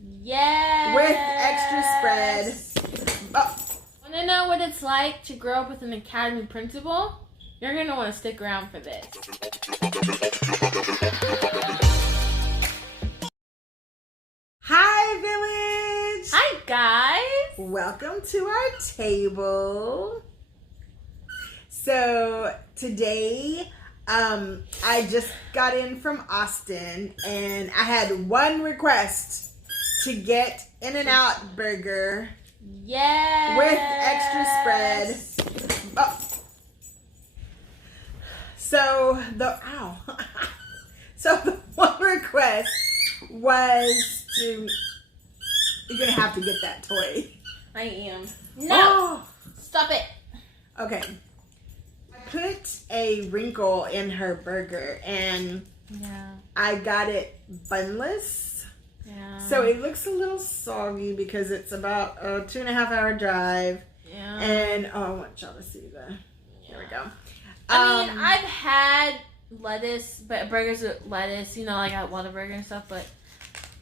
Yes. With extra spread. Oh. Want to know what it's like to grow up with an academy principal? You're going to want to stick around for this. Hi, village. Hi, guys. Welcome to our table. So today, I just got in from Austin and I had one request to get In-N-Out Burger. Yes. With extra spread. Oh. So the one request was to, you're gonna have to get that toy. I am. No. Stop it. Okay. I put a wrinkle in her burger and I got it bunless. Yeah. So it looks a little soggy because it's about a 2.5 hour drive. Yeah. And I want y'all to see here we go. I mean, I've had lettuce, but burgers with lettuce, you know, like at Whataburger and stuff, but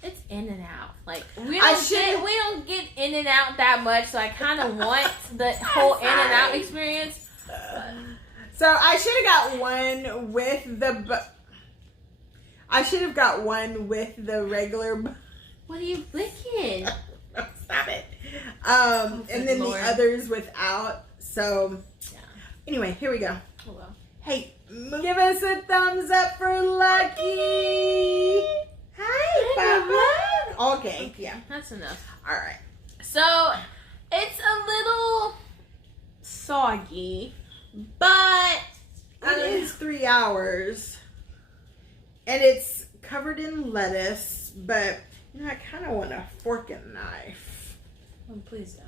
it's In-N-Out. Like, we don't get In-N-Out that much, so I kind of want the whole In-N-Out experience. So I should have got one with the regular. What are you licking? Stop it. And then Lord. the others without. So Yeah. anyway, here we go. Oh, well. Hey, give us a thumbs up for Lucky. Hi, Papa. Okay, yeah. That's enough. All right. So, it's a little soggy, but It is 3 hours, and it's covered in lettuce. But you know, I kind of want a fork and knife. Oh, please don't.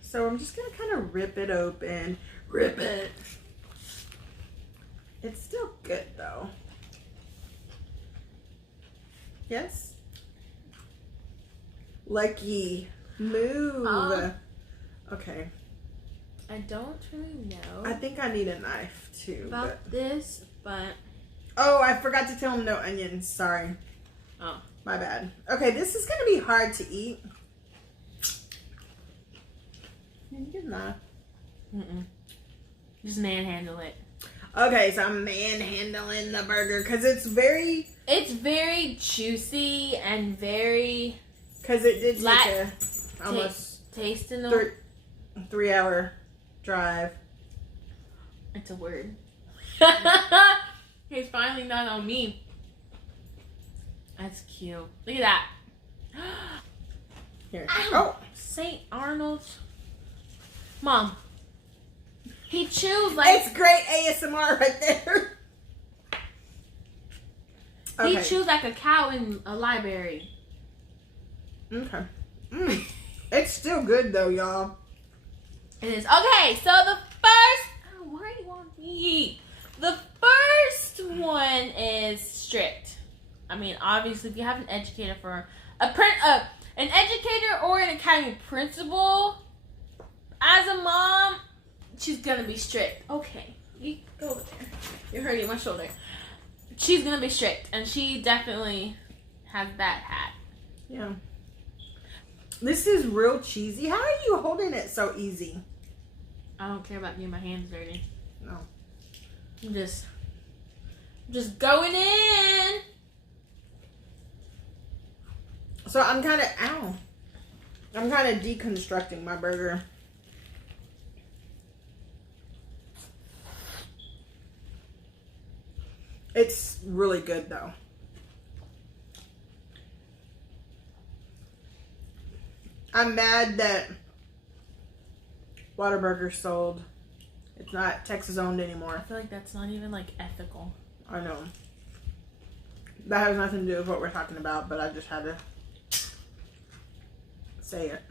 So I'm just gonna kind of rip it open. Rip it. It's still good though. Yes? Lucky. Move. Okay. I don't really know I think I need a knife too. about this, but Oh, I forgot to tell him no onions. Sorry. oh, My bad. Okay, this is gonna be hard to eat. You're not. just manhandle it. Okay, so I'm manhandling the burger because it's very juicy and very because it did take a almost taste in the 3 hour drive. It's a word. He's finally not on me. That's cute. Look at that. Here. Ow. Oh, St. Arnold's. Mom. He chews like it's great ASMR right there. he chews like a cow in a library. Okay. It's still good though, y'all. It is. Okay, so the first why do you want me? The first one is strict. I mean, obviously, if you have an educator an educator or an academy principal, as a mom, she's gonna be strict. Okay, you go over there. You're hurting my shoulder. She's gonna be strict, and she definitely has that hat. Yeah. This is real cheesy. How are you holding it so easy? I don't care about getting my hands dirty. No. I'm just going in. So I'm kind of deconstructing my burger. It's really good though. I'm mad that Whataburger sold. It's not Texas owned I anymore. feel like that's not even like ethical. I know. That has nothing to do with what we're talking about, but I just had to say it.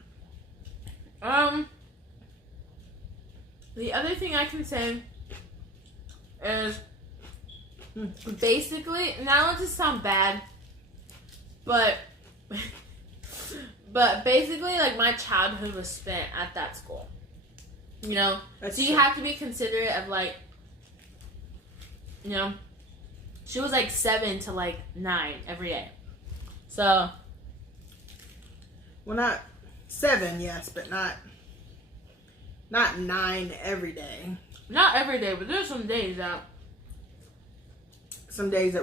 The other thing I can say is basically, and I don't want to sound bad, but basically, like, my childhood was spent at that school. You know? That's so you true. have to be considerate of, like, you know, she was like 7 to like 9 every day. So Well, not 7, yes, but not 9 every day. Not every day, but there's some days that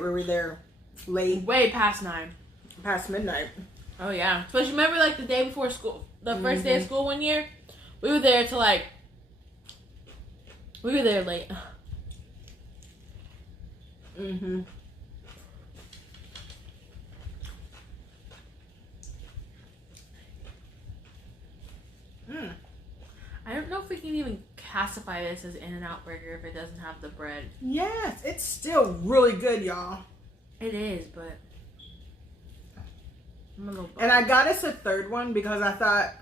we were there late, way past 9, past midnight. Oh yeah, especially remember like the day before school, the first day of school one year, we were there till like we were there late. I don't know if we can even classify this as In-N-Out Burger if it doesn't have the bread. Yes, it's still really good, y'all. It is, but I'm a little and I got us a third one because I thought,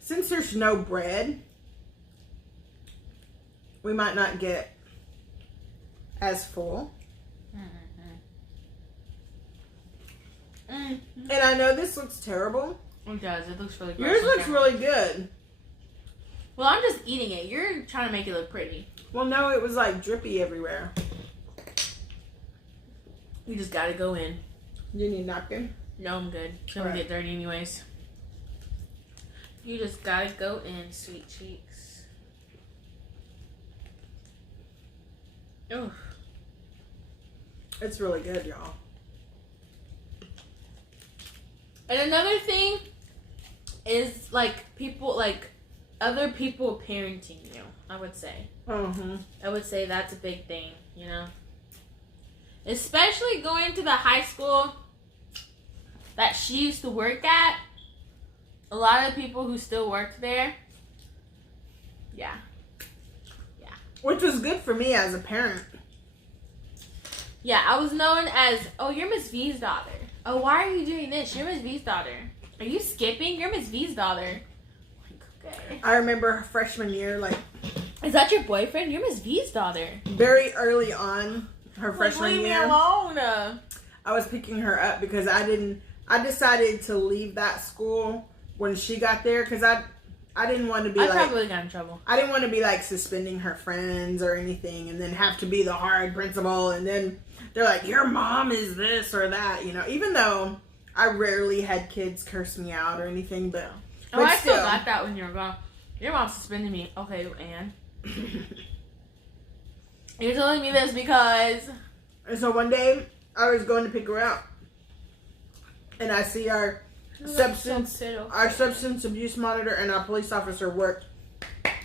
since there's no bread, we might not get as full. And I know this looks terrible. It does. It looks really good. Yours looks really good. Well, I'm just eating it. You're trying to make it look pretty. Well, no, it was like drippy everywhere. You just gotta go in. You need a napkin? No, I'm good. It's gonna get dirty anyways. You just gotta go in, sweet cheeks. Oh. It's really good, y'all. And another thing is like people, like other people parenting you, I would say. I would say that's a big thing, you know? Especially going to the high school that she used to work at. A lot of people who still work there. Yeah. Which was good for me as a parent. Yeah, I was known as, oh, you're Miss V's daughter. Oh, why are you doing this? You're Miss V's daughter. Are you skipping? You're Miss V's daughter. Like, okay. I remember her freshman year, like... Is that your boyfriend? You're Miss V's daughter. Very early on, her freshman year. Leave me alone. I was picking her up because I decided to leave that school when she got there because I didn't want to be I probably got in trouble. I didn't want to be like suspending her friends or anything and then have to be the hard principal and then they're like, your mom is this or that, you know, even though I rarely had kids curse me out or anything, but I still got that when you were gone. Your mom suspended me. Okay, Ann. You're telling me this because... And so one day, I was going to pick her up and I see our substance abuse monitor and our police officer work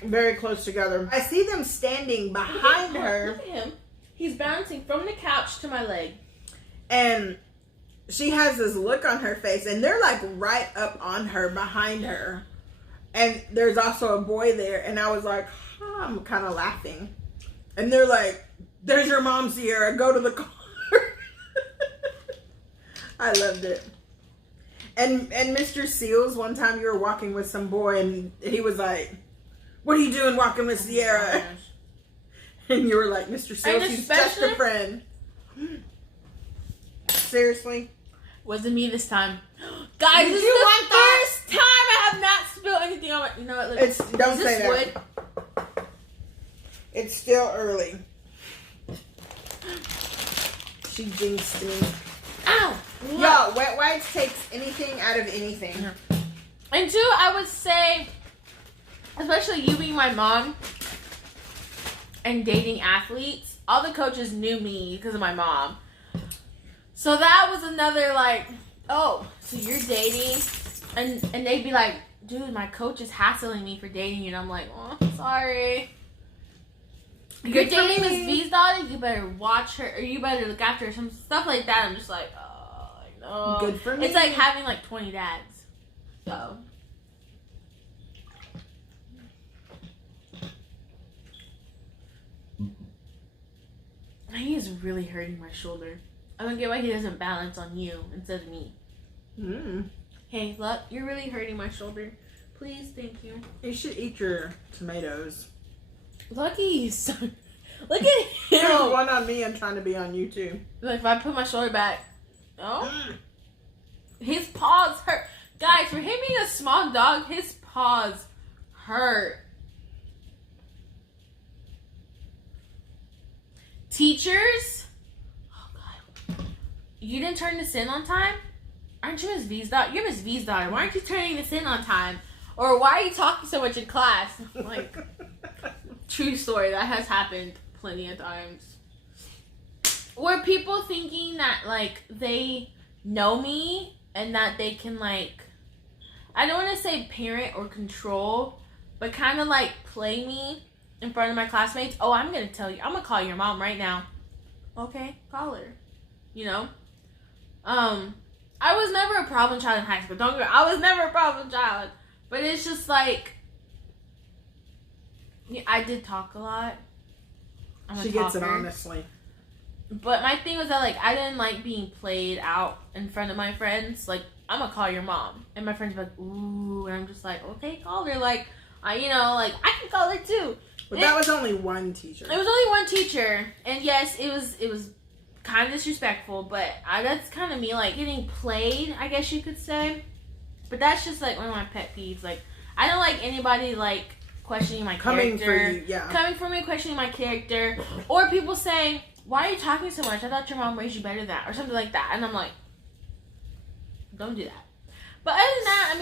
very close together. I see them standing behind her. Look at him. He's bouncing from the couch to my leg. And she has this look on her face and they're like right up on her, behind her. And there's also a boy there and I was like, I'm kind of laughing. And they're like, there's your mom, Sierra, go to the car. I loved it. And Mr. Seals, one time you were walking with some boy and he was like, what are you doing walking with Sierra? And you were like, Mr. Seals, she's just a friend. Seriously? Wasn't me this time. Guys, this is the first time I have not spilled anything on my... You know what? Look, don't say that. Wood? It's still early. She jinxed me. Ow! Yo, wet wipes takes anything out of anything. And two, I would say, especially you being my mom and dating athletes, all the coaches knew me because of my mom. So that was another like, oh, so you're dating, and they'd be like, dude, my coach is hassling me for dating you, and I'm like, oh, sorry. You're dating Miss V's daughter, you better watch her, or you better look after her, some stuff like that. I'm just like, oh, I know. Good for me. It's like having like 20 dads. So. He is really hurting my shoulder. I don't get why he doesn't balance on you instead of me. Hey, look, you're really hurting my shoulder. Please, thank you. You should eat your tomatoes. Lucky, look at him. There's one on me. I'm trying to be on you too. Like if I put my shoulder back, his paws hurt. Guys, for him being a small dog, his paws hurt. Teachers, oh God, you didn't turn this in on time. aren't you Miss V's daughter? You're Miss V's daughter. Why aren't you turning this in on time? Or why are you talking so much in class? Like, true story. That has happened plenty of times. Were people thinking that, like, they know me and that they can, like, I don't want to say parent or control, but kind of, like, play me in front of my classmates. Oh, I'm going to tell you. I'm going to call your mom right now. Okay, call her. You know? I was never a problem child in high school. Don't get, I was never a problem child. But it's just like, yeah, I did talk a lot. She gets it, honestly. But my thing was that, like, I didn't like being played out in front of my friends. Like, I'm gonna call your mom. And my friends were like, ooh. And I'm just like, okay, call her. Like, I can call her too. But that was only one teacher. It was only one teacher. And yes, it was kind of disrespectful. But that's kind of me, like, getting played, I guess you could say. But that's just, like, one of my pet peeves. Like, I don't like anybody, like, questioning my character. Coming for you, yeah. Coming for me, questioning my character. Or people saying, why are you talking so much? I thought your mom raised you better than that. Or something like that. And I'm like, don't do that. But other than that,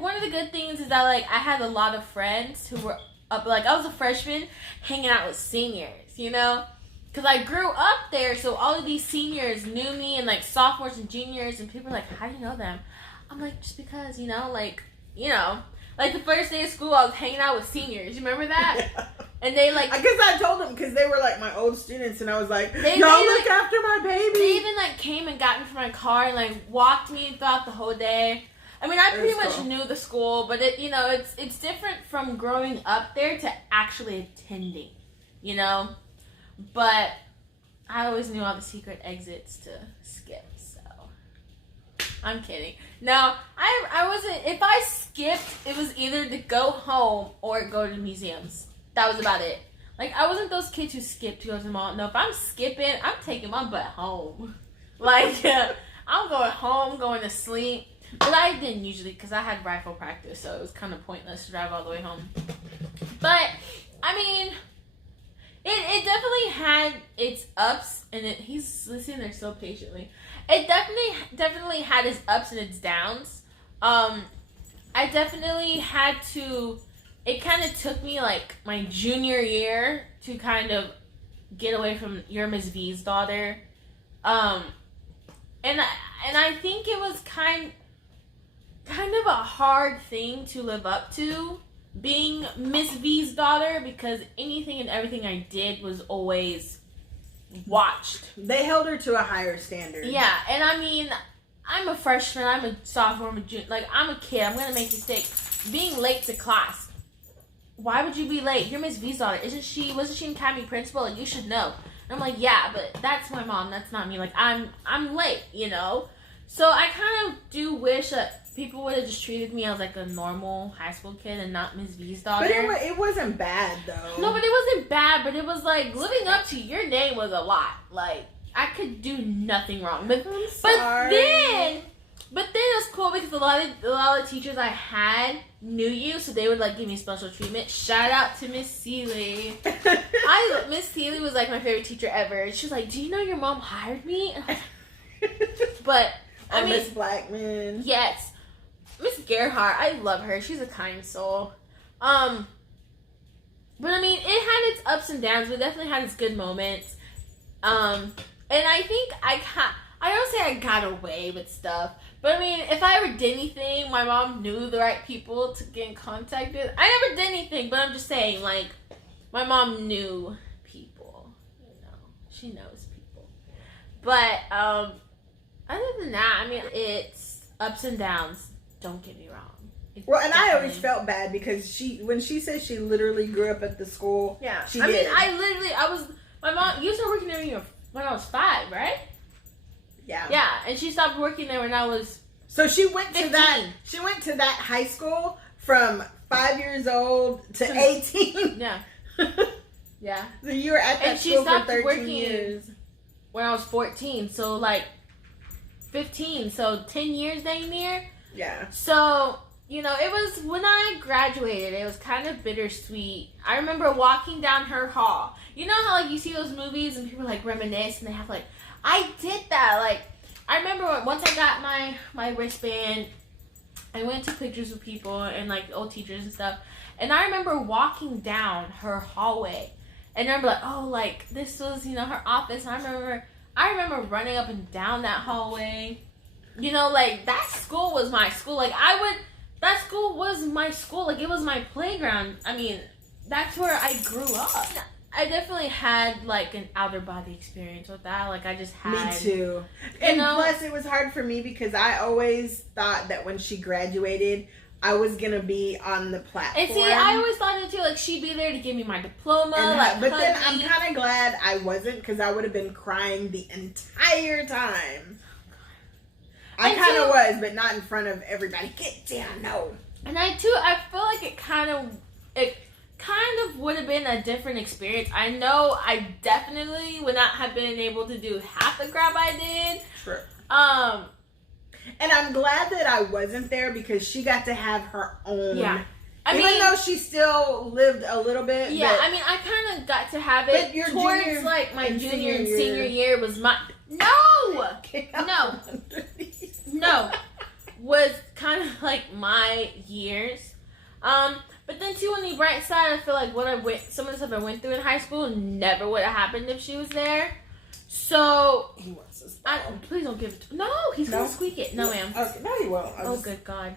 one of the good things is that, like, I had a lot of friends who were up. Like, I was a freshman hanging out with seniors, you know? Because I grew up there, so all of these seniors knew me, and, like, sophomores and juniors, and people were like, how do you know them? I'm like, just because, like, the first day of school, I was hanging out with seniors. You remember that? Yeah. And they, like... I guess I told them, because they were, like, my old students, and I was like, y'all look after my baby. They even, like, came and got me from my car and, like, walked me throughout the whole day. I mean, I pretty much knew the school, but, it's different from growing up there to actually attending, But I always knew all the secret exits to skip, so I'm kidding. No, I wasn't. If I skipped, it was either to go home or go to museums. That was about it. Like, I wasn't those kids who skipped to go to the mall. No, if I'm skipping, I'm taking my butt home. Like, I'm going home, going to sleep. But I didn't usually, because I had rifle practice, so it was kind of pointless to drive all the way home. But, It definitely had its ups, and he's listening there so patiently. It definitely had its ups and its downs. I definitely had to, it kind of took me, like, my junior year to kind of get away from your Miss V's daughter. And I think it was kind of a hard thing to live up to, being Miss V's daughter, because anything and everything I did was always watched. They held her to a higher standard. Yeah, and I'm a freshman, I'm a sophomore, I'm a junior, like, I'm a kid, I'm gonna make mistakes. Being late to class. Why would you be late? You're Miss V's daughter. Wasn't she an academy principal? Like, you should know. And I'm like, yeah, but that's my mom, that's not me. Like, I'm late, So I kind of do wish that people would have just treated me as, like, a normal high school kid and not Miss V's daughter. But it wasn't bad, though. No, but it wasn't bad. But it was, like, living up to your name was a lot. Like, I could do nothing wrong. But then it was cool because a lot of teachers I had knew you, so they would, like, give me special treatment. Shout out to Miss Seeley. Miss Seeley was, like, my favorite teacher ever. She was like, do you know your mom hired me? And I was like, but Miss Blackman. Yes. Miss Gerhardt, I love her. She's a kind soul. But it had its ups and downs, but it definitely had its good moments. And I think I don't say I got away with stuff, but if I ever did anything, my mom knew the right people to get in contact with. I never did anything, but I'm just saying, like, my mom knew people. She knows people. But, other than that, it's ups and downs. Don't get me wrong. I always felt bad because when she said she literally grew up at the school. Yeah. She did. My mom, you started working there when I was 5, right? Yeah. Yeah, and she stopped working there when I was So she went 15. She went to that high school from 5 years old to 18. Yeah. Yeah. So you were at that school for 13 years. When I was 14, so, like, 15, so 10 years dang near. Yeah. So, it was when I graduated, it was kind of bittersweet. I remember walking down her hall. You know how, like, you see those movies and people, like, reminisce and they have, like, I did that. Like, I remember once I got my wristband, I went to pictures with people and like old teachers and stuff. And I remember walking down her hallway. And I remember like, oh, like this was, her office. And I remember running up and down that hallway. Like that school was my school. Like that school was my school. Like it was my playground. I mean, that's where I grew up. I definitely had like an outer body experience with that. Like I just had. Me too. And plus it was hard for me because I always thought that when she graduated, I was gonna be on the platform. And see, I always thought it too. Like she'd be there to give me my diploma. But then I'm kind of glad I wasn't because I would have been crying the entire time. I kind of was, but not in front of everybody. Get down, no. And I feel like it kind of would have been a different experience. I know I definitely would not have been able to do half the crap I did. True. And I'm glad that I wasn't there because she got to have her own. Yeah. Even though she still lived a little bit. Yeah, I mean, I kind of got to have it towards like my junior and senior year was my. No. Was kind of like my years. But then too, on the bright side, I feel like some of the stuff I went through in high school never would have happened if she was there. So, please don't give it to. No, he's gonna squeak it. No, ma'am. Okay, no, he won't. Good God.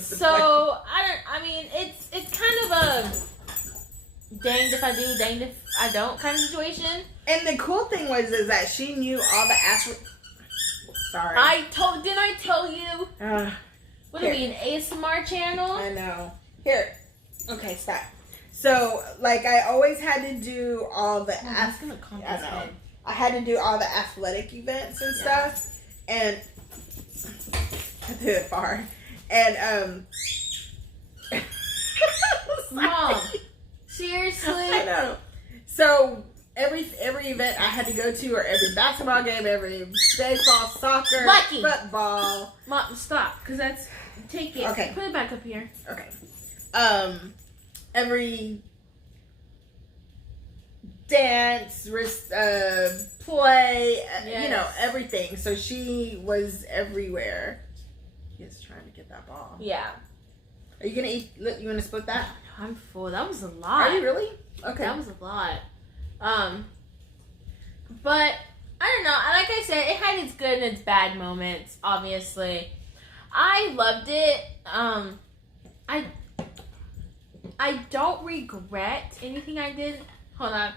So I mean, it's kind of a danged if I do, danged if I don't kind of situation. And the cool thing is that she knew all the Sorry. Didn't I tell you? What do you mean, ASMR channel? I know. Here. Okay, stop. So, like, I always had to do all the... That's gonna conk his head. I had to do all the athletic events and stuff. And... I threw it far. And, Mom. Seriously? I know. So... Every event I had to go to, or every basketball game, every baseball, soccer, football. Mom, stop, because that's... Take it. Okay. Put it back up here. Okay. Every dance, play, everything. So she was everywhere. He's trying to get that ball. Yeah. Are you going to eat? You want to split that? I'm full. That was a lot. Are you really? Okay. That was a lot. But I don't know. Like I said, it had its good and its bad moments. Obviously, I loved it. I don't regret anything I did. Hold on.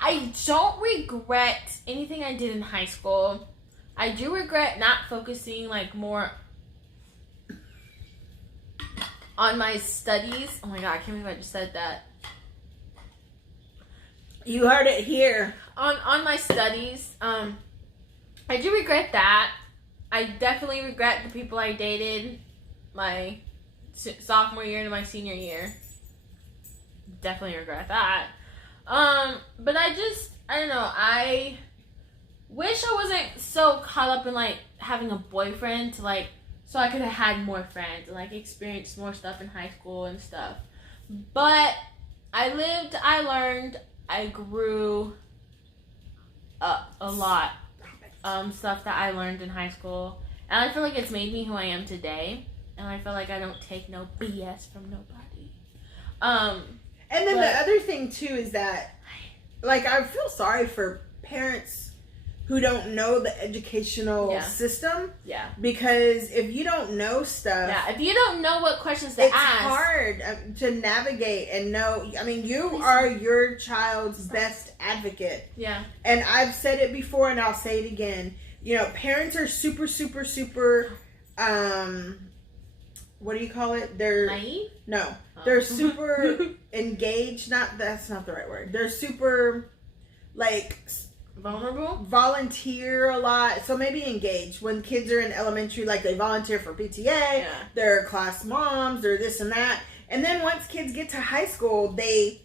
I don't regret anything I did in high school. I do regret not focusing like more on my studies. Oh my God, I can't believe I just said that. You heard it here. On my studies, I do regret that. I definitely regret the people I dated my sophomore year to my senior year. Definitely regret that. But I don't know. I wish I wasn't so caught up in like having a boyfriend to like, so I could have had more friends and like experienced more stuff in high school and stuff. But I lived, I learned, I grew up a lot. Stuff that I learned in high school. And I feel like it's made me who I am today. And I feel like I don't take no BS from nobody. And then the other thing too is that, like, I feel sorry for parents who don't know the educational system. Yeah. Because if you don't know stuff. Yeah, if you don't know what questions to ask. It's hard hard to navigate and know. I mean, you are your child's best advocate. Yeah. And I've said it before and I'll say it again. You know, parents are super, super, super, what do you call it? They're naive? No. Oh. They're super engaged. That's not the right word. They're super, like, vulnerable? Volunteer a lot. So maybe engaged. When kids are in elementary, like, they volunteer for PTA. Yeah. They're class moms. They're this and that. And then once kids get to high school, they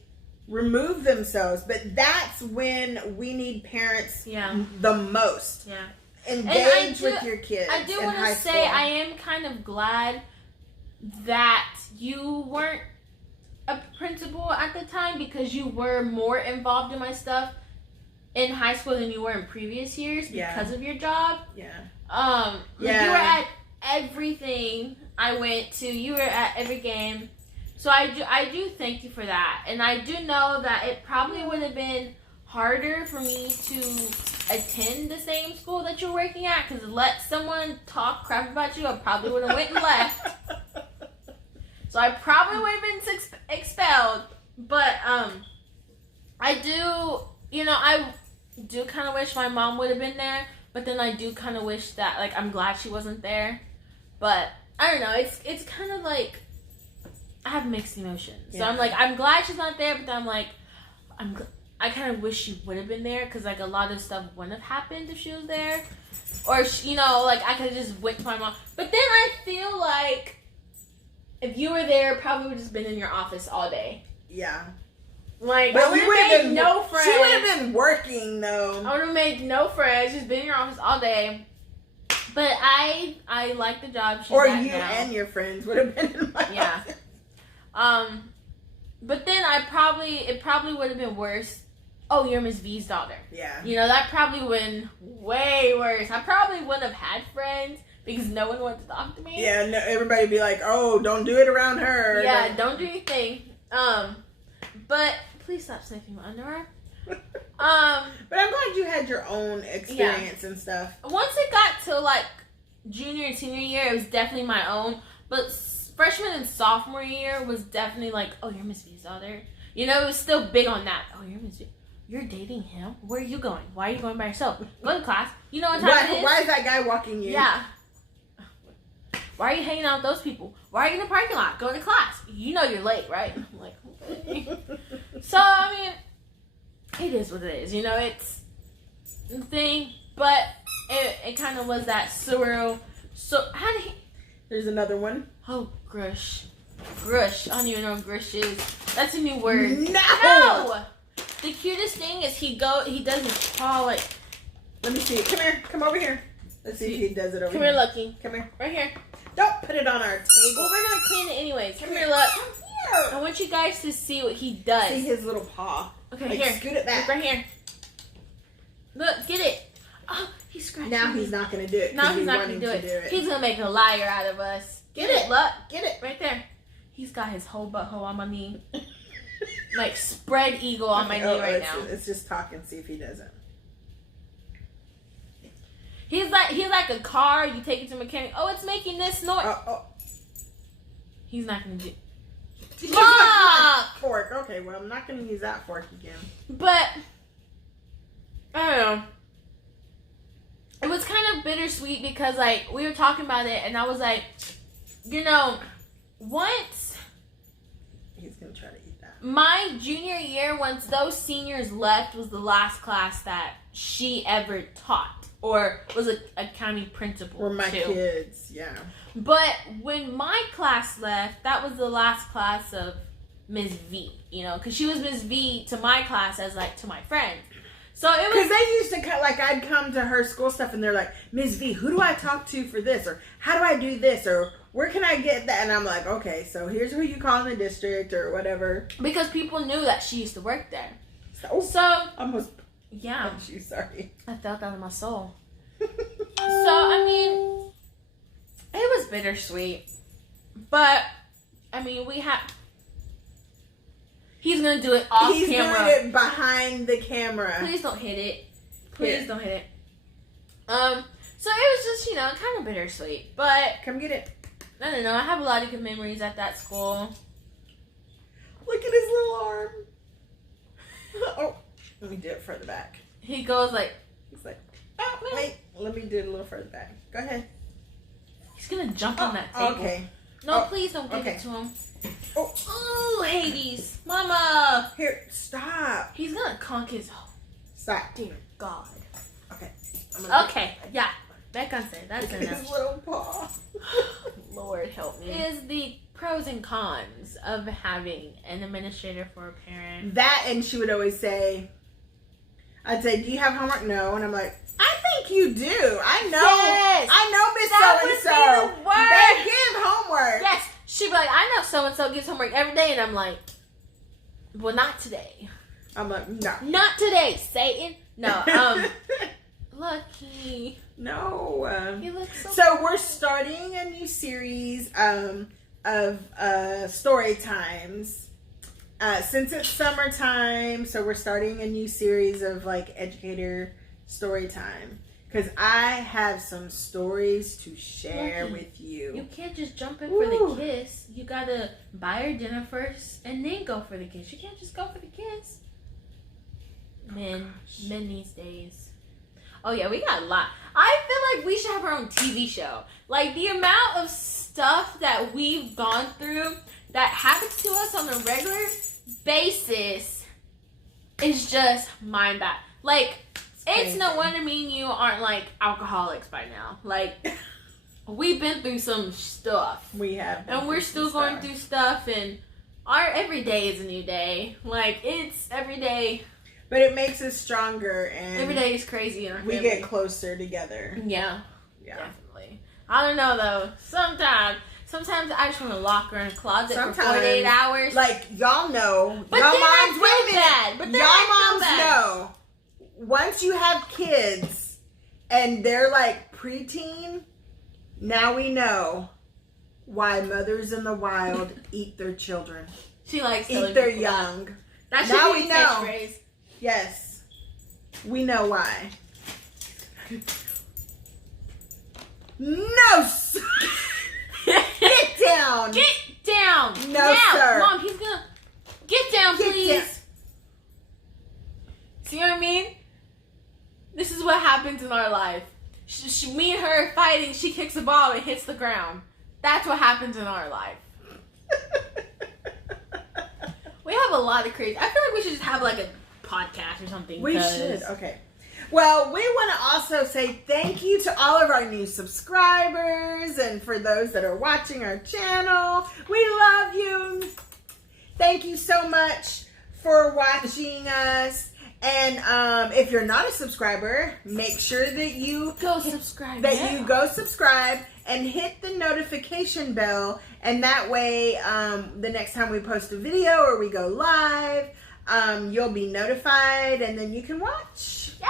remove themselves. But that's when we need parents the most. Yeah. Engage with your kids. I do want to say I am kind of glad that you weren't a principal at the time because you were more involved in my stuff. in high school than you were in previous years because of your job. Yeah. You were at everything I went to. You were at every game. So I do thank you for that. And I do know that it probably would have been harder for me to attend the same school that you're working at, because let someone talk crap about you, I probably would have went and left. So I probably would have been expelled. But I do kind of wish my mom would have been there. But then I do kind of wish that, like, I'm glad she wasn't there. But I don't know. It's kind of like I have mixed emotions. So I'm like, I'm glad she's not there, but then I'm like, I kind of wish she would have been there, because, like, a lot of stuff wouldn't have happened if she was there. Or, like, I could have just went to my mom. But then I feel like if you were there, probably would have just been in your office all day. Yeah. Like, but I would have made no friends. She would have been working, though. I would have made no friends, just been in your office all day. But I like the job she's or at you now. And your friends would have been in my office. But then it probably would have been worse. Oh, you're Miss V's daughter. Yeah. That probably would have been way worse. I probably wouldn't have had friends because no one wanted to talk to me. Yeah, no, everybody would be like, oh, don't do it around her. Yeah, don't do anything. But please stop sniffing my underwear. But I'm glad you had your own experience and stuff. Once it got to, like, junior and senior year, it was definitely my own. But freshman and sophomore year was definitely like, oh, you're Miss V's daughter. It was still big on that. Oh, you're Miss V. You're dating him? Where are you going? Why are you going by yourself? Go to class. You know what time it is? Why is that guy walking you? Yeah. Why are you hanging out with those people? Why are you in the parking lot? Go to class. You know you're late, right? I'm like, okay. So, I mean, it is what it is. It's the thing. But it kind of was that surreal. So, how did he... There's another one. Oh, grush. Grush. I don't even know what grush is. That's a new word. No! The cutest thing is he does his paw like... Let me see it. Come here. Come over here. Let's see if he does it over here. Come here, Lucky. Come here. Right here. Don't put it on our table. Well, we're going to clean it anyways. Come here, look. Come here. I want you guys to see what he does. See his little paw. Okay, like, here. Scoot it back. Look right here. Look, get it. Oh, he's scratching Now me. he's not going to do it. Now he's not going to do it. He's going to make a liar out of us. Get it. Look. Get it. Right there. He's got his whole butthole on my knee. Like, spread eagle on my knee right now. Let's just talk and see if he doesn't. He's like a car. You take it to a mechanic. Oh, it's making this noise. He's not going to do it. Fuck! Fork. Okay, well, I'm not going to use that fork again. But, I don't know. It was kind of bittersweet because, like, we were talking about it, and I was like, once... He's going to try to eat that. My junior year, once those seniors left, was the last class that she ever taught. Or was a county principal. Or my kids, yeah. But when my class left, that was the last class of Ms. V, because she was Ms. V to my class as, like, to my friends. So it was... Because they used to, like, I'd come to her school stuff and they're like, Ms. V, who do I talk to for this? Or how do I do this? Or where can I get that? And I'm like, okay, so here's who you call in the district or whatever. Because people knew that she used to work there. So almost... Yeah. I'm sorry. I felt that in my soul. So, I mean, it was bittersweet. But, I mean, he's going to do it off camera. He's doing it behind the camera. Please don't hit it. Please don't hit it. So it was just, kind of bittersweet. But, come get it. I don't know. I have a lot of good memories at that school. Look at his little arm. Oh. Let me do it further back. He goes like... He's like, oh, wait. Let me do it a little further back. Go ahead. He's going to jump on that table. Okay. No, please don't give it to him. Oh, Hades. Mama. Here, stop. He's going to conk his... Stop. Dear God. Okay. Okay, yeah. That can say. That's enough. His little paw. Lord help me. Is the pros and cons of having an administrator for a parent. That, and she would always say... I'd say, do you have homework? No. And I'm like, I think you do. I know. Yes. I know Miss So-and-so. They give homework. Yes. She'd be like, I know so-and-so gives homework every day. And I'm like, well, not today. I'm like, no. Not today, Satan. No, Lucky. No. He looks So we're starting a new series of story times. Since it's summertime, so we're starting a new series of like educator story time. Because I have some stories to share Lucky, with you. You can't just jump in for the kiss. You gotta buy her dinner first and then go for the kiss. You can't just go for the kiss. Men these days. Oh yeah, we got a lot. I feel like we should have our own TV show. Like the amount of stuff that we've gone through that happens to us on a regular basis is just mind-boggling. Like, it's no wonder me and you aren't like alcoholics by now. Like, we've been through some stuff. We have. And we're still going through stuff, and our every day is a new day. Like, it's every day. But it makes us stronger, and every day is crazy in our family. We get closer together. Yeah. Definitely. I don't know, though. Sometimes I just want to lock her in a closet for 48 hours. Like, y'all know. But y'all then moms, I feel bad. But then y'all moms know. Once you have kids and they're like preteen, now we know why mothers in the wild eat their children. She likes eat their young. That should now be we a know. catchphrase. Yes. We know why. No. Get down. Get down. No, now. sir. Mom, he's gonna get down, please. Down. See what I mean? This is what happens in our life. Me and her fighting, she kicks a ball and hits the ground. That's what happens in our life. We have a lot of crazy. I feel like we should just have like a podcast or something. We should. Okay. Well, we want to also say thank you to all of our new subscribers and for those that are watching our channel. We love you. Thank you so much for watching us. And if you're not a subscriber, make sure that you go subscribe. You go subscribe and hit the notification bell. And that way, the next time we post a video or we go live, you'll be notified and then you can watch. Yeah.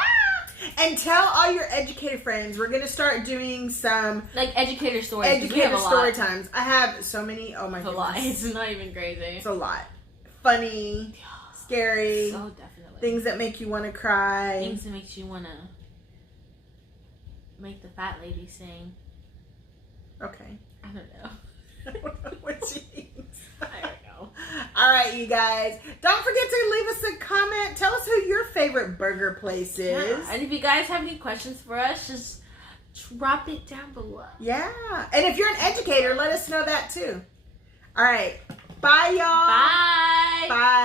And tell all your educator friends. We're going to start doing some like educator stories. Educator story times. I have so many. Oh my goodness. It's a lot. It's not even crazy. It's a lot. Funny, scary. So definitely. Things that make you want to cry. Things that makes you want to make the fat lady sing. Okay. I don't know. I don't know what she means. I don't know. All right, you guys. Don't forget to leave us a comment. Tell us who your favorite burger place is. Yeah. And if you guys have any questions for us, just drop it down below. Yeah. And if you're an educator, let us know that too. All right. Bye, y'all. Bye. Bye.